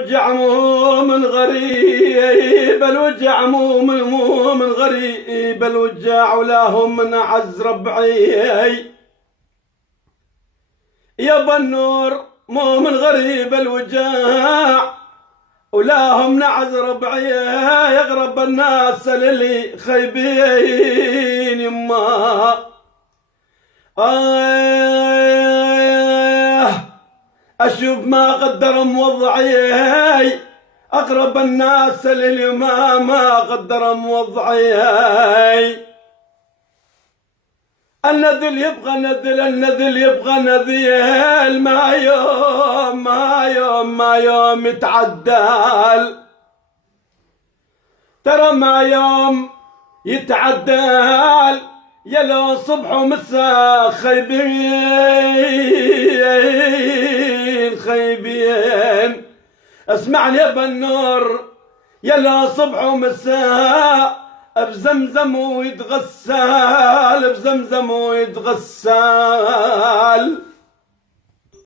الوجع مو من غريب، الوجع مو من غريب، الوجع ولاهم من أعز ربعي. يا النور مو من غريب الوجاع ولاهم نعز ربعي، يغرب الناس للي خيبين يما. أشوف ما قدر موضعي، أقرب الناس للي ما قدر موضعي. النذل يبغى نذل، النذل يبغى نذيل، ما يوم يتعدل، ترى ما يوم يتعدل، يا لو صبح ومساء خيبين. اسمعني يا بنور، يا لو صبح ومساء بزمزم ويتغسل، بزمزم ويتغسل.